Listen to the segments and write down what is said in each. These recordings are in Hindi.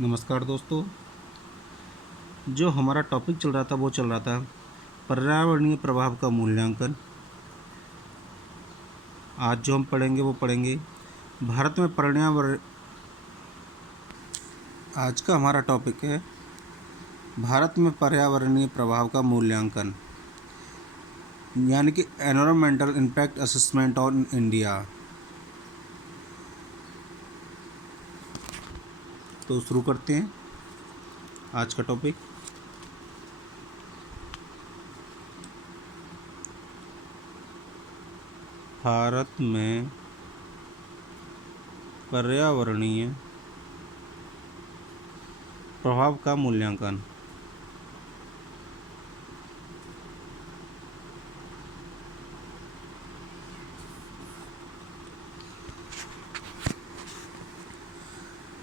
नमस्कार दोस्तों। जो हमारा टॉपिक चल रहा था वो चल रहा था पर्यावरणीय प्रभाव का मूल्यांकन। आज जो हम पढ़ेंगे वो पढ़ेंगे भारत में पर्यावरण। आज का हमारा टॉपिक है भारत में पर्यावरणीय प्रभाव का मूल्यांकन, यानी कि environmental impact assessment on India. तो शुरू करते हैं आज का टॉपिक। भारत में पर्यावरणीय प्रभाव का मूल्यांकन।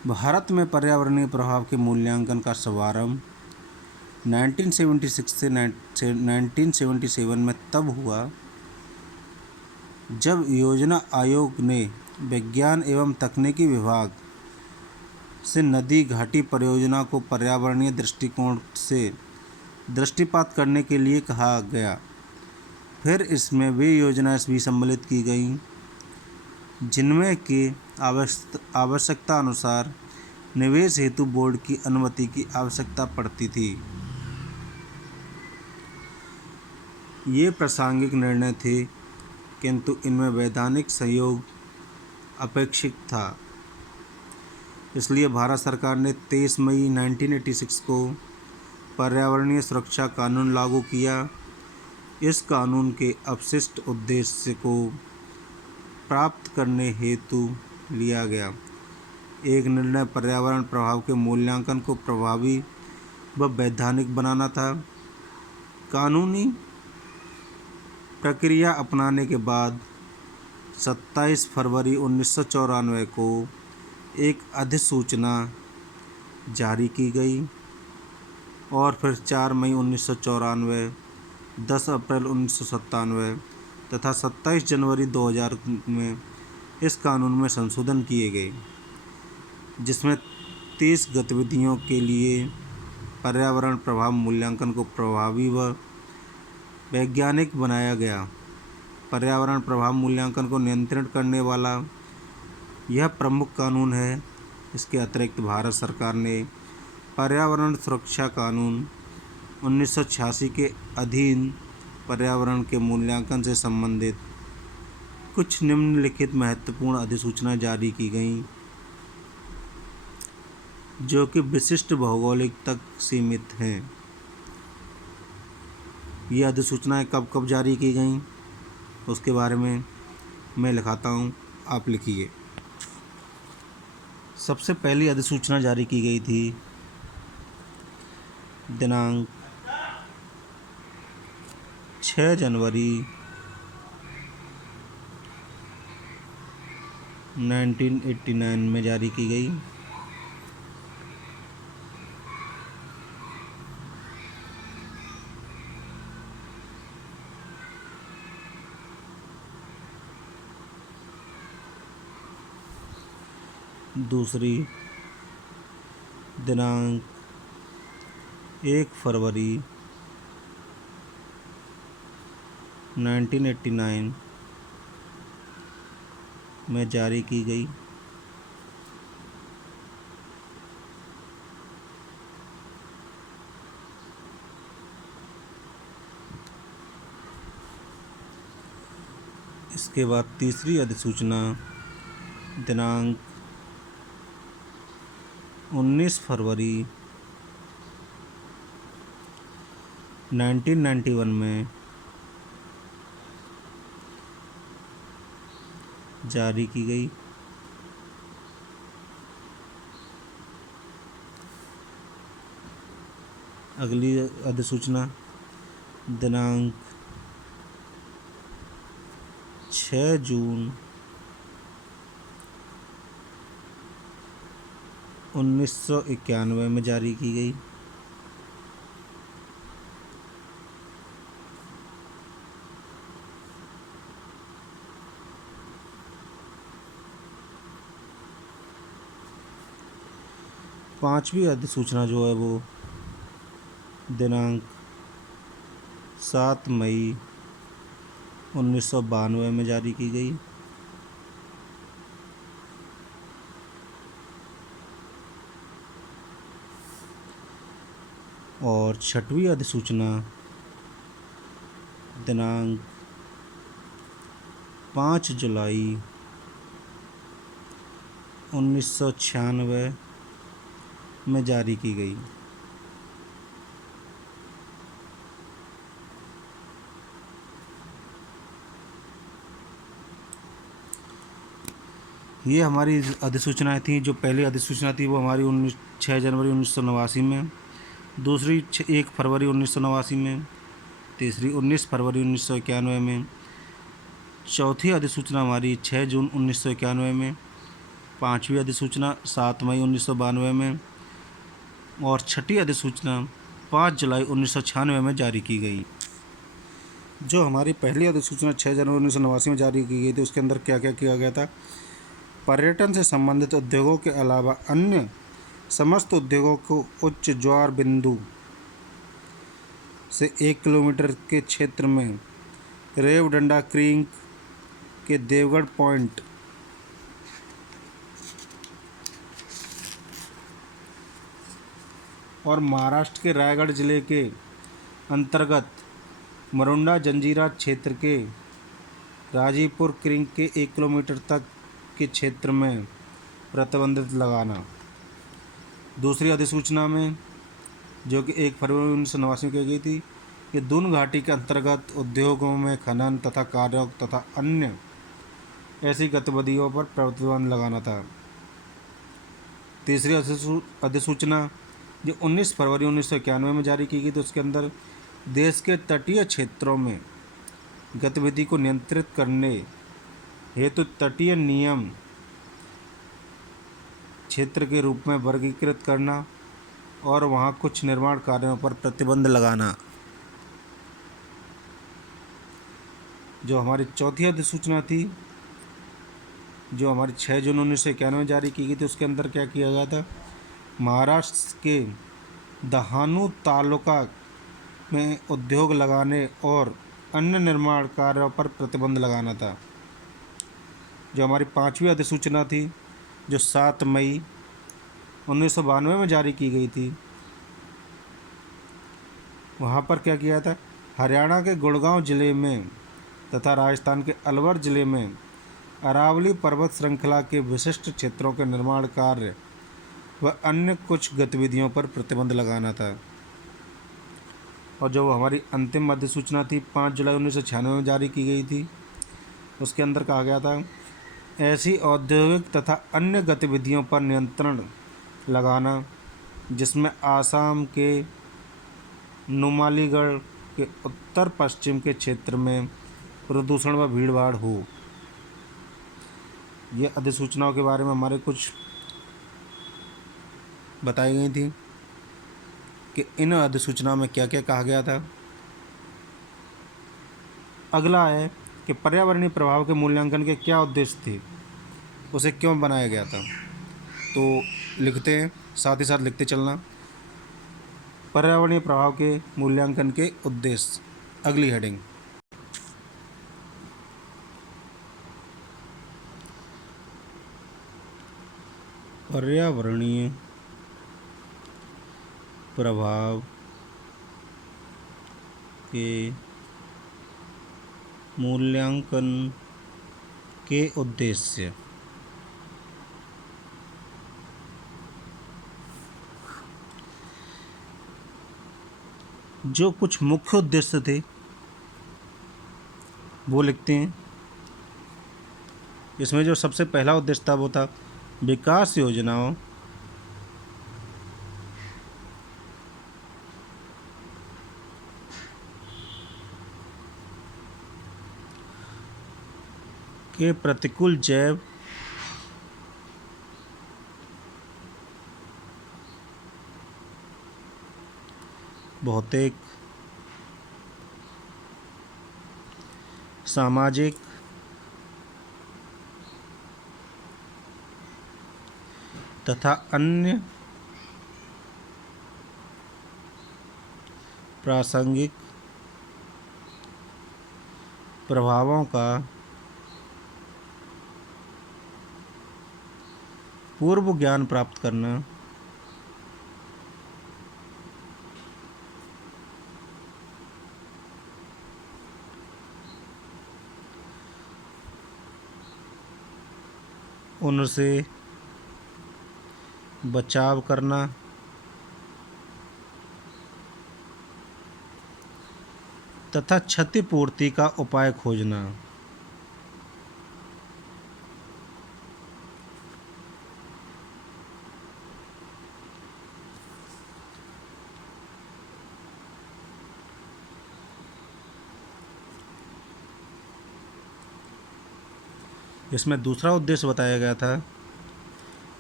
भारत में पर्यावरणीय प्रभाव के मूल्यांकन का शुभारंभ 1976 से 1977 में तब हुआ जब योजना आयोग ने विज्ञान एवं तकनीकी विभाग से नदी घाटी परियोजना को पर्यावरणीय दृष्टिकोण से दृष्टिपात करने के लिए कहा गया। फिर इसमें वे योजनाएं भी सम्मिलित की गईं जिनमें कि आवश्यकता अनुसार निवेश हेतु बोर्ड की अनुमति की आवश्यकता पड़ती थी। ये प्रासंगिक निर्णय थे, किंतु इनमें वैधानिक सहयोग अपेक्षित था। इसलिए भारत सरकार ने 23 मई 1986 को पर्यावरणीय सुरक्षा कानून लागू किया। इस कानून के अवशिष्ट उद्देश्य को प्राप्त करने हेतु लिया गया एक निर्णय पर्यावरण प्रभाव के मूल्यांकन को प्रभावी व वैधानिक बनाना था। कानूनी प्रक्रिया अपनाने के बाद 27 फरवरी 1994 को एक अधिसूचना जारी की गई और फिर 4 मई 1994, 10 अप्रैल 1997 तथा 27 जनवरी 2000 में इस कानून में संशोधन किए गए, जिसमें 30 गतिविधियों के लिए पर्यावरण प्रभाव मूल्यांकन को प्रभावी व वैज्ञानिक बनाया गया। पर्यावरण प्रभाव मूल्यांकन को नियंत्रित करने वाला यह प्रमुख कानून है। इसके अतिरिक्त भारत सरकार ने पर्यावरण सुरक्षा कानून 1986 के अधीन पर्यावरण के मूल्यांकन से संबंधित कुछ निम्नलिखित महत्वपूर्ण अधिसूचना जारी की गईं, जो कि विशिष्ट भौगोलिक तक सीमित हैं। ये अधिसूचनाएं कब कब जारी की गईं उसके बारे में मैं लिखाता हूँ, आप लिखिए। सबसे पहली अधिसूचना जारी की गई थी दिनांक 6 जनवरी 1989 में जारी की गई। दूसरी दिनांक 1 फरवरी 1989 में जारी की गई। इसके बाद तीसरी अधिसूचना दिनांक 19 फरवरी 1991 में जारी की गई। अगली अधिसूचना दिनांक 6 जून 1991 में जारी की गई। पांचवी अधिसूचना जो है वो दिनांक 7 मई 1992 में जारी की गई। और छठवीं अधिसूचना दिनांक 5 जुलाई 1996 में जारी की गई। ये हमारी अधिसूचनाएं थी। जो पहली अधिसूचना थी वो हमारी 6 जनवरी 1989 में, दूसरी 1 फरवरी 1989 में, तीसरी 19 फरवरी 1991 में, चौथी अधिसूचना हमारी 6 जून 1991 में, पांचवी अधिसूचना 7 मई 1992 में और छठी अधिसूचना 5 जुलाई 1996 में जारी की गई। जो हमारी पहली अधिसूचना 6 जनवरी 1989 में जारी की गई थी उसके अंदर क्या क्या किया गया था? पर्यटन से संबंधित उद्योगों के अलावा अन्य समस्त उद्योगों को उच्च ज्वार बिंदु से 1 किलोमीटर के क्षेत्र में रेवडंडा क्रीक के देवगढ़ पॉइंट और महाराष्ट्र के रायगढ़ जिले के अंतर्गत मरुंडा जंजीरा क्षेत्र के राजीपुर क्रीक के 1 किलोमीटर तक के क्षेत्र में प्रतिबंधित लगाना। दूसरी अधिसूचना में जो कि 1 फरवरी 1989 की गई थी कि दून घाटी के अंतर्गत उद्योगों में खनन तथा कार्यों तथा अन्य ऐसी गतिविधियों पर प्रतिबंध लगाना था। तीसरी अधिसूचना जो 19 फरवरी 1991 में जारी की गई थी उसके अंदर देश के तटीय क्षेत्रों में गतिविधि को नियंत्रित करने हेतु तटीय नियम क्षेत्र के रूप में वर्गीकृत करना और वहां कुछ निर्माण कार्यों पर प्रतिबंध लगाना। जो हमारी चौथी अधिसूचना थी जो हमारी 6 जून 1991 में जारी की गई थी उसके अंदर क्या किया गया था? महाराष्ट्र के दहानू तालुका में उद्योग लगाने और अन्य निर्माण कार्यों पर प्रतिबंध लगाना था। जो हमारी पांचवी अधिसूचना थी जो 7 मई 1992 में जारी की गई थी वहाँ पर क्या किया था? हरियाणा के गुड़गांव जिले में तथा राजस्थान के अलवर जिले में अरावली पर्वत श्रृंखला के विशिष्ट क्षेत्रों के निर्माण कार्य व अन्य कुछ गतिविधियों पर प्रतिबंध लगाना था। और जो हमारी अंतिम अधिसूचना थी 5 जुलाई 1996 में जारी की गई थी उसके अंदर कहा गया था ऐसी औद्योगिक तथा अन्य गतिविधियों पर नियंत्रण लगाना जिसमें आसाम के नुमालीगढ़ के उत्तर पश्चिम के क्षेत्र में प्रदूषण व भीड़भाड़ हो। ये अधिसूचनाओं के बारे में हमारे कुछ बताई गई थी कि इन अधिसूचनाओं में क्या क्या कहा गया था। अगला है कि पर्यावरणीय प्रभाव के मूल्यांकन के क्या उद्देश्य थे, उसे क्यों बनाया गया था। तो लिखते हैं, साथ ही साथ लिखते चलना। पर्यावरणीय प्रभाव के मूल्यांकन के उद्देश्य, अगली हेडिंग। पर्यावरणीय प्रभाव के मूल्यांकन के उद्देश्य। जो कुछ मुख्य उद्देश्य थे वो लिखते हैं। इसमें जो सबसे पहला उद्देश्य था वो था विकास योजनाओं के प्रतिकूल जैव भौतिक, सामाजिक तथा अन्य प्रासंगिक प्रभावों का पूर्व ज्ञान प्राप्त करना। उनसे बचाव करना तथा क्षतिपूर्ति का उपाय खोजना। इसमें दूसरा उद्देश्य बताया गया था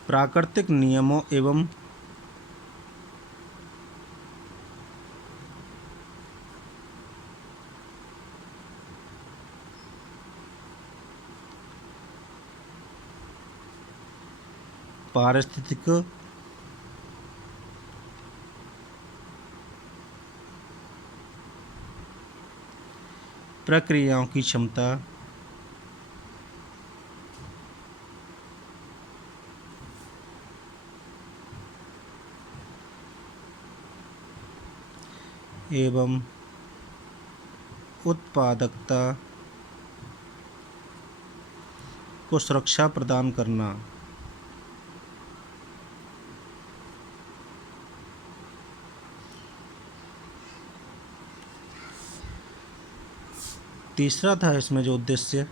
प्राकृतिक नियमों एवं पारिस्थितिक प्रक्रियाओं की क्षमता एवं उत्पादकता को सुरक्षा प्रदान करना। तीसरा था इसमें जो उद्देश्य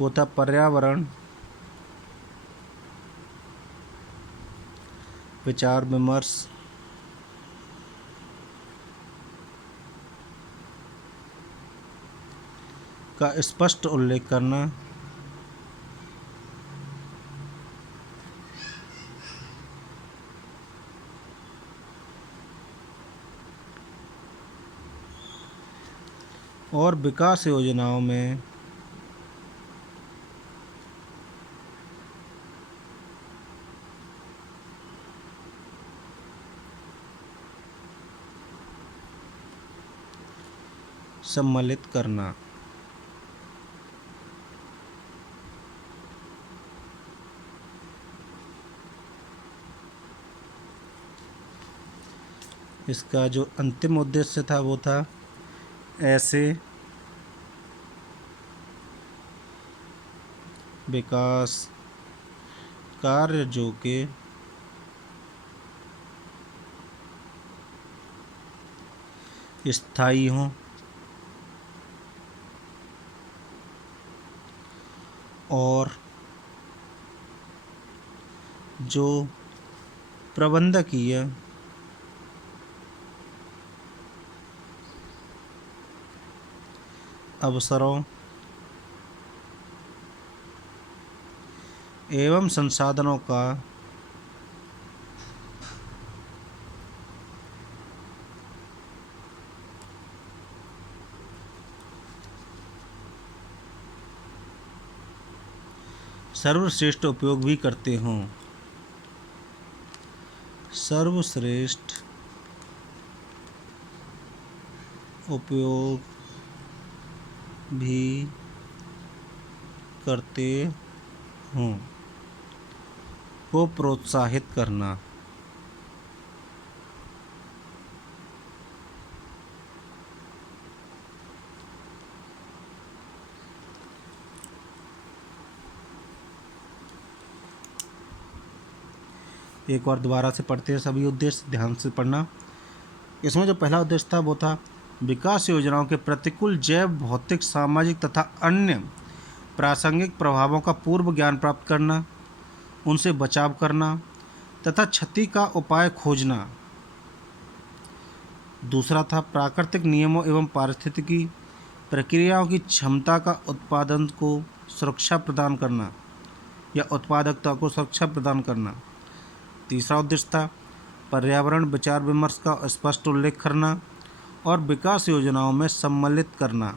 वो था पर्यावरण विचार विमर्श का स्पष्ट उल्लेख करना और विकास योजनाओं में सम्मिलित करना। इसका जो अंतिम उद्देश्य था वो था ऐसे विकास कार्य जो कि स्थायी हों और जो प्रबंधकीय अवसरों एवं संसाधनों का सर्वश्रेष्ठ उपयोग भी करते हों। सर्वश्रेष्ठ उपयोग भी करते हों को प्रोत्साहित करना। एक बार दोबारा से पढ़ते हैं सभी उद्देश्य, ध्यान से पढ़ना। इसमें जो पहला उद्देश्य था वो था विकास योजनाओं के प्रतिकूल जैव भौतिक सामाजिक तथा अन्य प्रासंगिक प्रभावों का पूर्व ज्ञान प्राप्त करना, उनसे बचाव करना तथा क्षति का उपाय खोजना। दूसरा था प्राकृतिक नियमों एवं पारिस्थितिकी प्रक्रियाओं की क्षमता का उत्पादन को सुरक्षा प्रदान करना या उत्पादकता को सुरक्षा प्रदान करना। तीसरा उद्देश्य था पर्यावरण विचार विमर्श का स्पष्ट उल्लेख करना और विकास योजनाओं में सम्मिलित करना।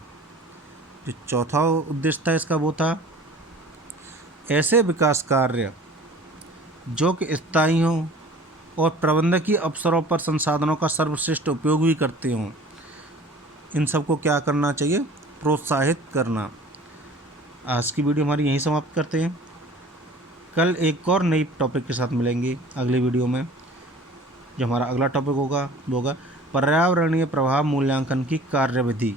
जो चौथा उद्देश्य था इसका वो था ऐसे विकास कार्य जो कि स्थायी हों और प्रबंधकीय अवसरों पर संसाधनों का सर्वश्रेष्ठ उपयोग भी करते हों। इन सबको क्या करना चाहिए? प्रोत्साहित करना। आज की वीडियो हमारी यहीं समाप्त करते हैं। कल एक और नई टॉपिक के साथ मिलेंगे अगली वीडियो में। जो हमारा अगला टॉपिक होगा वो होगा पर्यावरणीय प्रभाव मूल्यांकन की कार्यविधि।